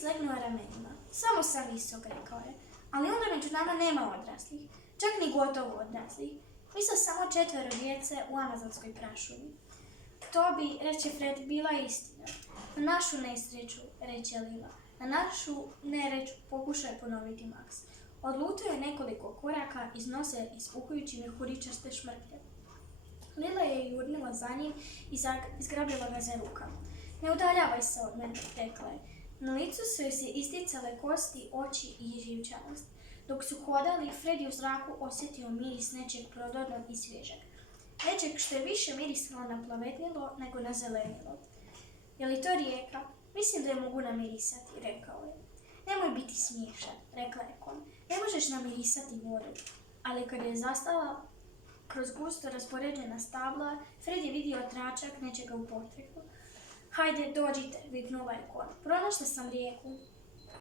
slegnuo ramenima. Samo sam visok, rekao je. Ali onda među nama nema odraslih. Čak ni gotovo odraslih. Mi smo samo 4 djece u amazonskoj prašumi. To bi, reče Fred, bila istina. Na našu nesreću, reče Lila. Na našu nereću, pokušaj ponoviti Max. Odlutio je nekoliko koraka iz nose ispuhujući mehuričaste šmrklje. Lila je jurnila za njim i izgrabila ga za rukav. Ne udaljavaj se od mene, rekla je. Na licu su joj se isticale kosti, oči i živčanost. Dok su hodali, Fred je u zraku osjetio miris nečeg prodornog i svježeg. Nečeg što je više mirisalo na plavetnilo nego na zelenilo. Je li to rijeka? Mislim da je mogu namirisati, rekao je. Nemoj biti smiješan, rekla je Kon. Ne možeš namirisati vodu. Ali kad je zastala kroz gusto raspoređena stabla, Fred je vidio tračak nečega u potreku. Hajde, dođite, viknula je Kon. Pronašla sam rijeku.